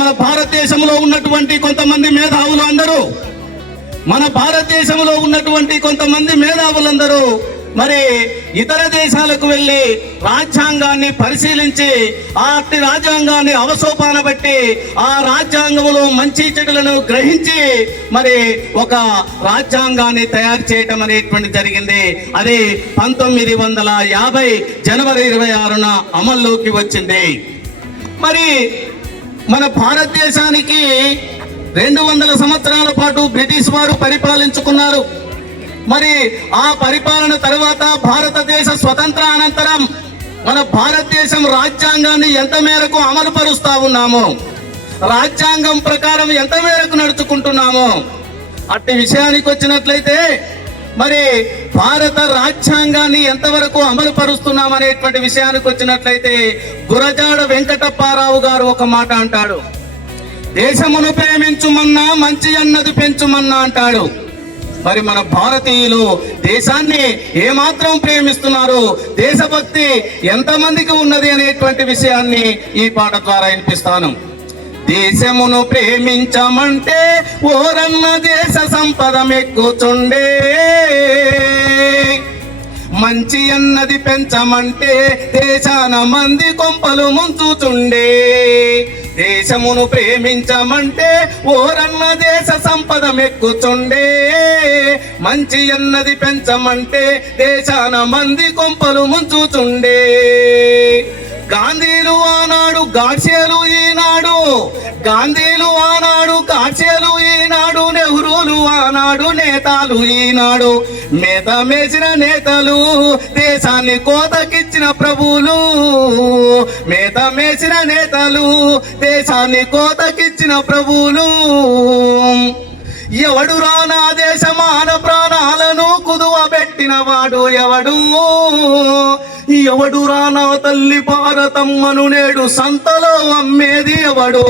మన భారతదేశంలో ఉన్నటువంటి కొంతమంది మేధావులందరూ మరి ఇతర దేశాలకు వెళ్ళి రాజ్యాంగాన్ని పరిశీలించి ఆ రాజ్యాంగాన్ని అవసోపాన బట్టి ఆ రాజ్యాంగంలో మంచి చెడులను గ్రహించి మరి ఒక రాజ్యాంగాన్ని తయారు చేయటం అనేటువంటి జరిగింది. అది 1950 జనవరి 26న అమల్లోకి వచ్చింది. మరి మన భారతదేశానికి 200 సంవత్సరాల పాటు బ్రిటిష్ వారు పరిపాలించుకున్నారు. మరి ఆ పరిపాలన తర్వాత భారతదేశ స్వతంత్ర అనంతరం మన భారతదేశం రాజ్యాంగాన్ని ఎంత మేరకు అమలు పరుస్తా ఉన్నామో, రాజ్యాంగం ప్రకారం ఎంత మేరకు నడుచుకుంటున్నామో అట్టి విషయానికి వచ్చినట్లయితే మరి భారత రాజ్యాంగాన్ని ఎంతవరకు అమలు పరుస్తున్నాం అనేటువంటి విషయానికి వచ్చినట్లయితే గురజాడ వెంకటప్పారావు గారు ఒక మాట అంటాడు, దేశమును ప్రేమించుమన్నా మంచి అన్నది పెంచుమన్నా అంటాడు. మరి మన భారతీయులు దేశాన్ని ఏమాత్రం ప్రేమిస్తున్నారు, దేశభక్తి ఎంతమందికి ఉన్నది అనేటువంటి విషయాన్ని ఈ పాట ద్వారా వినిపిస్తాను. దేశమును ప్రేమించమంటే ఓరన్న దేశ సంపద మెక్కుచుండే, మంచి అన్నది పెంచమంటే దేశాన మంది కొంపలు ముంచుచుండే. దేశమును ప్రేమించమంటే ఓరన్న దేశ సంపద మెక్కుచుండే, మంచి అన్నది పెంచమంటే దేశాన మంది కొంపలు ముంచుచుండే. గాంధీలు ఆనాడు గాడ్సేలు ఈనాడు, గాంధీలు ఆనాడు గాడ్సేలు ఈనాడు, నెహ్రూలు ఆనాడు నేతాలు ఈనాడు. మేత మేసిన నేతలు దేశాన్ని కోతకిచ్చిన ప్రభువులు, మేత మేసిన నేతలు దేశాన్ని కోతకిచ్చిన ప్రభువులు. ఎవడు రానా దేశమాన ప్రాణాలను కుదువ పెట్టిన వాడు ఎవడు, ఎవడు రానా తల్లి భారతమ్మను నేడు సంతలో అమ్మేది ఎవడు.